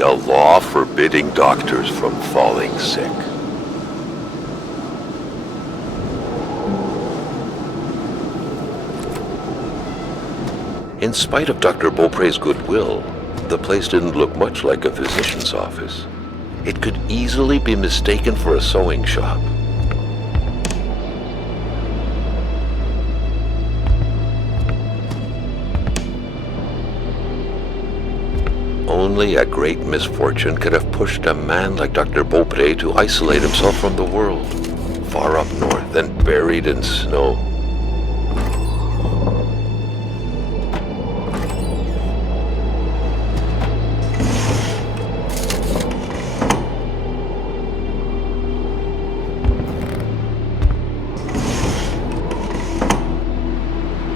be a law forbidding doctors from falling sick. In spite of Dr. Beaupré's goodwill, the place didn't look much like a physician's office. It could easily be mistaken for a sewing shop. Only a great misfortune could have pushed a man like Dr. Beaupré to isolate himself from the world, far up north and buried in snow.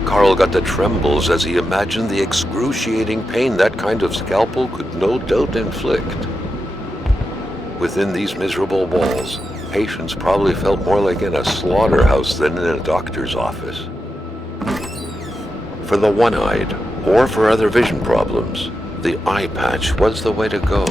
Carl got the trembles as he imagined the excruciating pain that kind of scalpel could no doubt inflict. Within these miserable walls, patients probably felt more like in a slaughterhouse than in a doctor's office. For the one-eyed, or for other vision problems, the eye patch was the way to go.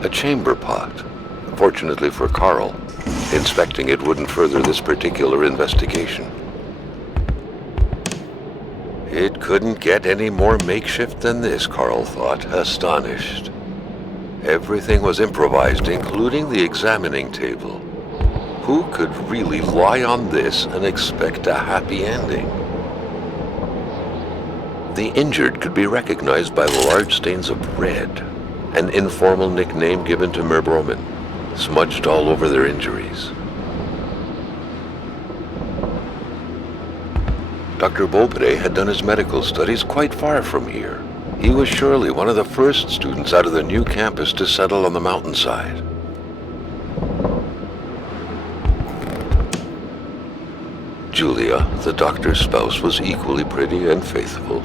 A chamber pot. Fortunately for Carl, inspecting it wouldn't further this particular investigation. It couldn't get any more makeshift than this, Carl thought, astonished. Everything was improvised, including the examining table. Who could really lie on this and expect a happy ending? The injured could be recognized by the large stains of red, an informal nickname given to Merbromen, smudged all over their injuries. Dr. Beaupré had done his medical studies quite far from here. He was surely one of the first students out of the new campus to settle on the mountainside. Julia, the doctor's spouse, was equally pretty and faithful.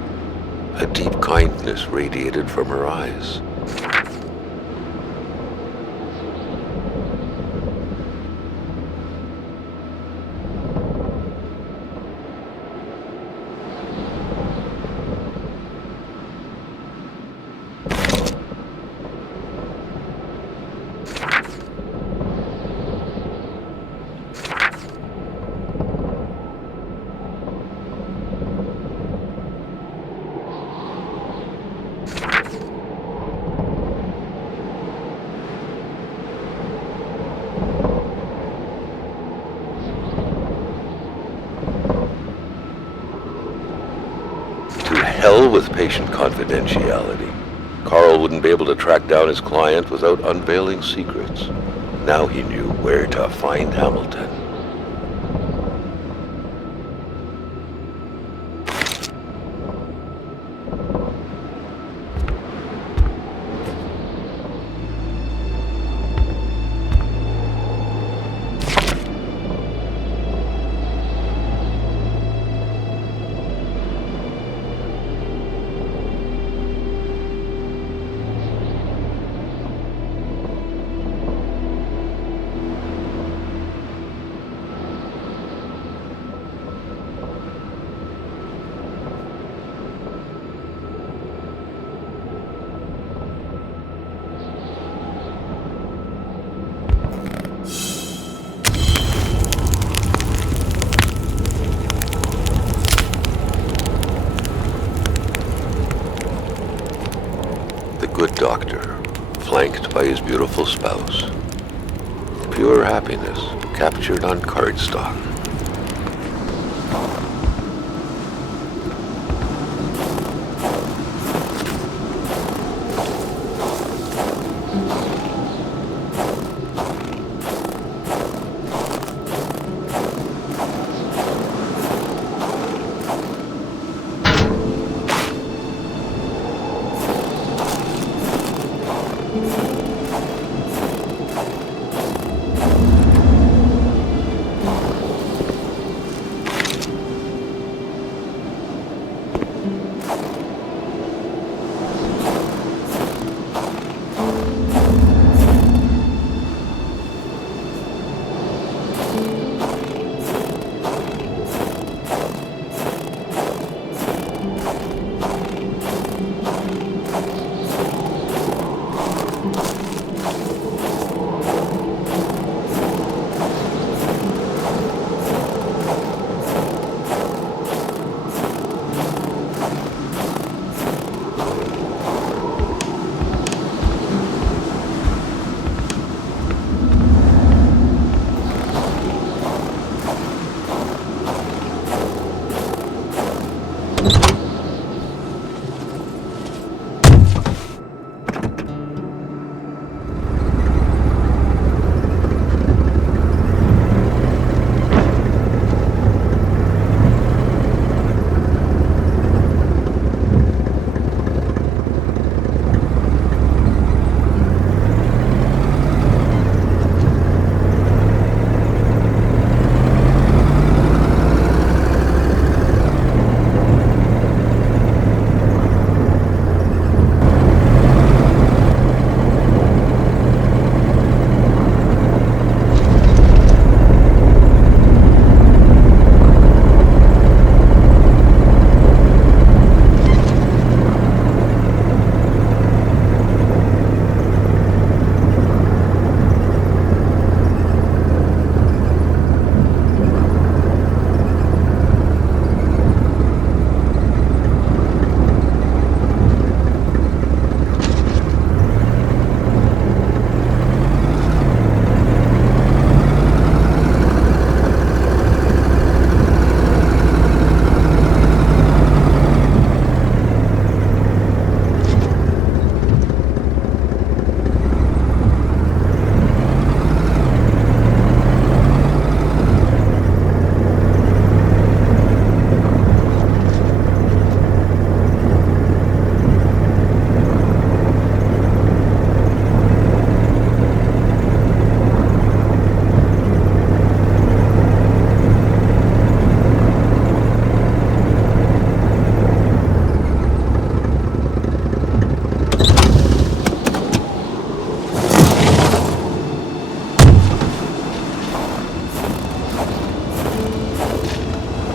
A deep kindness radiated from her eyes. Hell with patient confidentiality. Carl wouldn't be able to track down his client without unveiling secrets. Now he knew where to find Hamilton. Good doctor, flanked by his beautiful spouse. Pure happiness, captured on cardstock.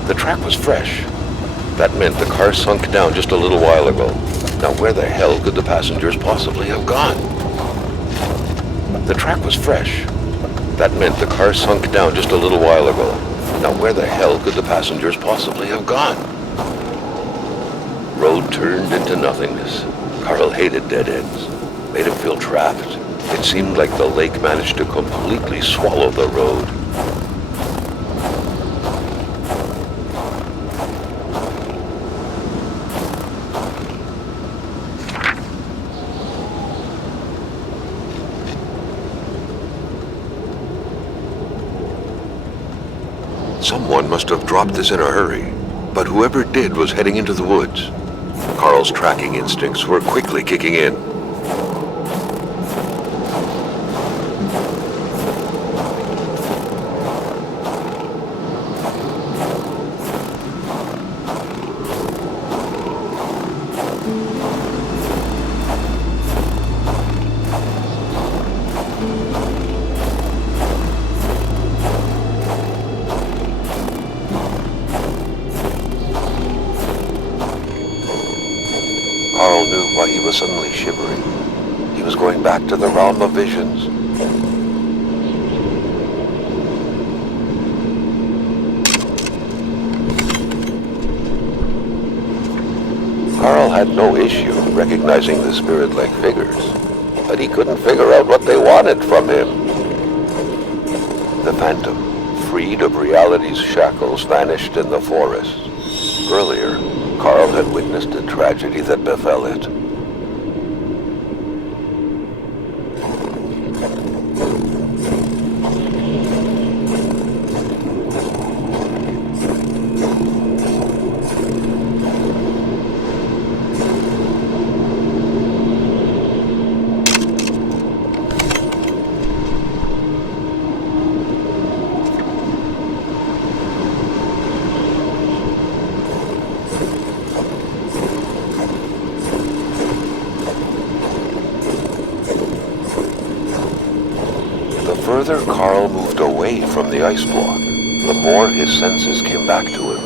The track was fresh. That meant the car sunk down just a little while ago. Now where the hell could the passengers possibly have gone? The track was fresh. That meant the car sunk down just a little while ago. Now where the hell could the passengers possibly have gone? Road turned into nothingness. Carl hated dead ends. Made him feel trapped. It seemed like the lake managed to completely swallow the road. Someone must have dropped this in a hurry, but whoever did was heading into the woods. Carl's tracking instincts were quickly kicking in. Carl knew why he was suddenly shivering. He was going back to the realm of visions. Carl had no issue recognizing the spirit-like figures, but he couldn't figure out what they wanted from him. The phantom, freed of reality's shackles, vanished in the forest. Earlier, Carl had witnessed a tragedy that befell it. The further Carl moved away from the ice block, the more his senses came back to him.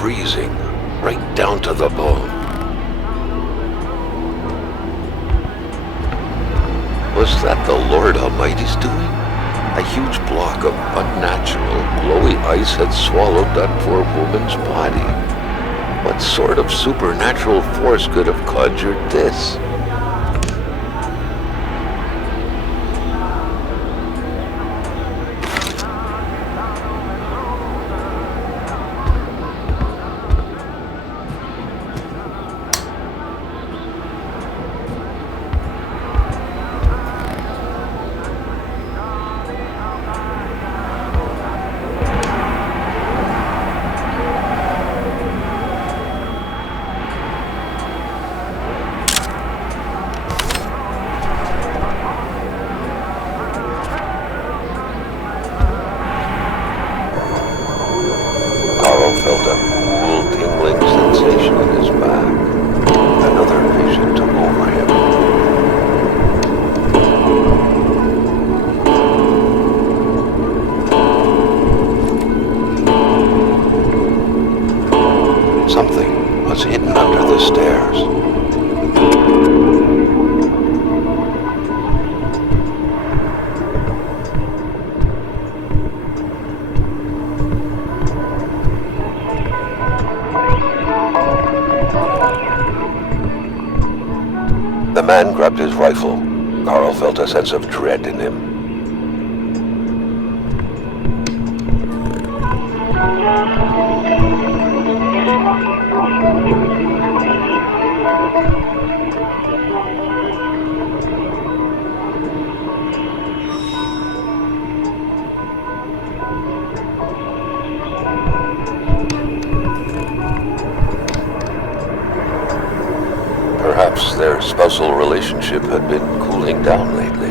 freezing, right down to the bone. Was that the Lord Almighty's doing? A huge block of unnatural, glowy ice had swallowed that poor woman's body. What sort of supernatural force could have conjured this? Felt a cool, tingling sensation in his back. Another vision took over him. Something was hidden under the stairs. The man grabbed his rifle. Carl felt a sense of dread in him. Perhaps their spousal relationship had been cooling down lately.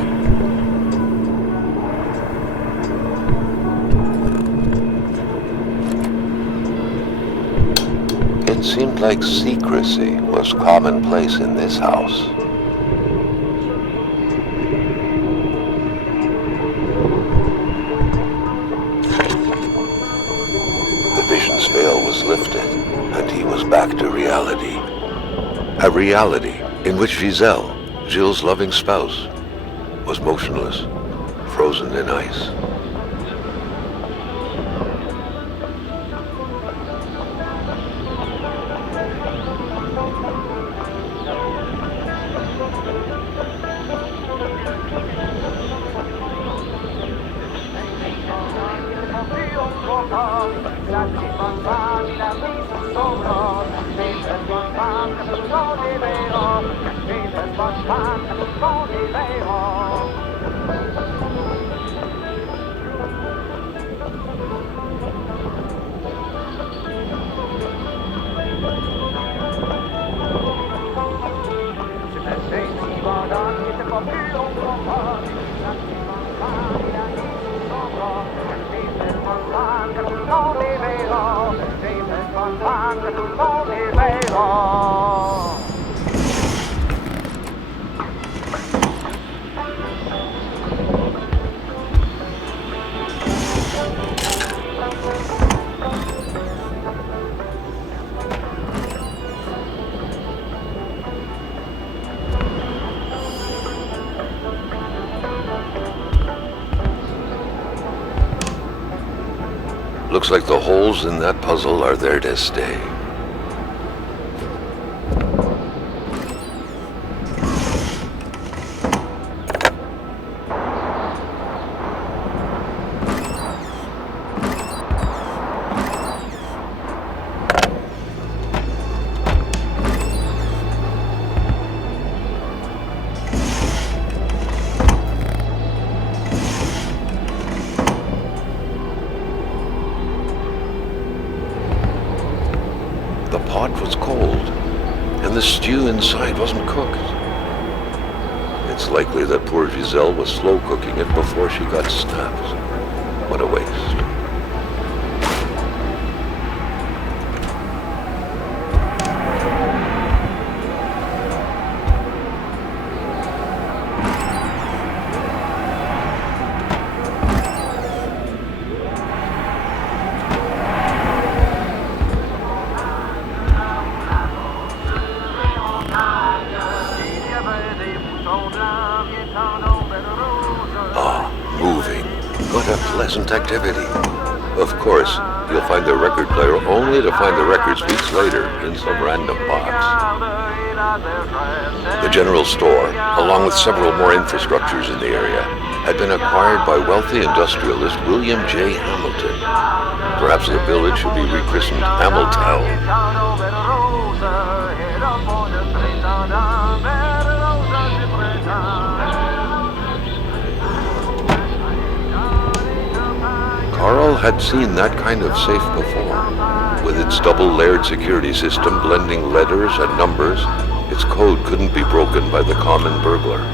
It seemed like secrecy was commonplace in this house. The vision's veil was lifted, and he was back to reality. A reality in which Giselle, Gilles' loving spouse, was motionless, frozen in ice. Looks like the holes in that puzzle are there to stay. The pot was cold, and the stew inside wasn't cooked. It's likely that poor Giselle was slow cooking it before she got snapped. What a waste. What a pleasant activity. Of course, you'll find the record player only to find the records weeks later in some random box. The general store, along with several more infrastructures in the area, had been acquired by wealthy industrialist William J. Hamilton. Perhaps the village should be rechristened Hamiltown. Carl had seen that kind of safe before. With its double-layered security system blending letters and numbers, its code couldn't be broken by the common burglar.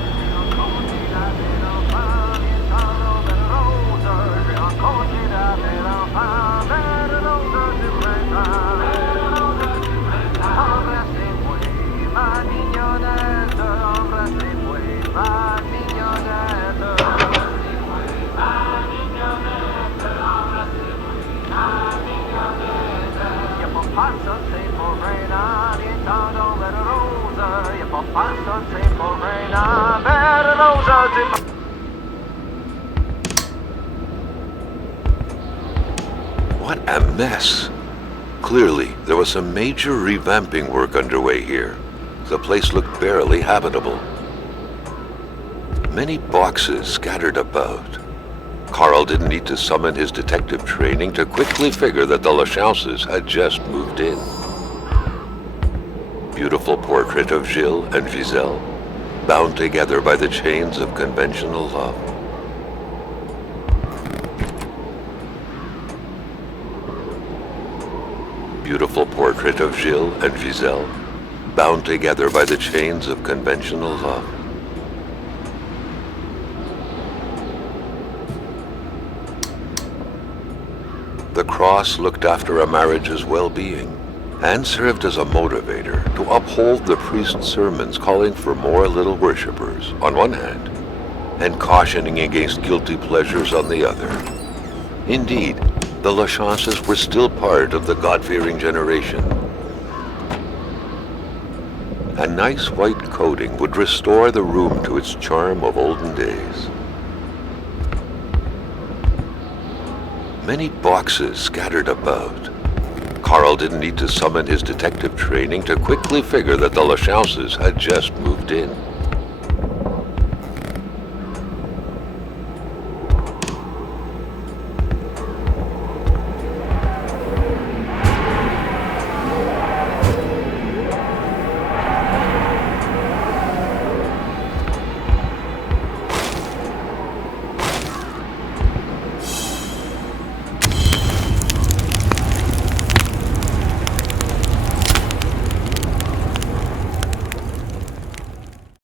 What a mess! Clearly, there was some major revamping work underway here. The place looked barely habitable. Many boxes scattered about. Carl didn't need to summon his detective training to quickly figure that the Lachauses had just moved in. Beautiful portrait of Gilles and Giselle, bound together by the chains of conventional love. Beautiful portrait of Gilles and Giselle, bound together by the chains of conventional love. The cross looked after a marriage's well-being and served as a motivator to uphold the priest's sermons calling for more little worshippers on one hand and cautioning against guilty pleasures on the other. Indeed, the Lachauses were still part of the God-fearing generation. A nice white coating would restore the room to its charm of olden days. Many boxes scattered about. Carl didn't need to summon his detective training to quickly figure that the Lachauses had just moved in.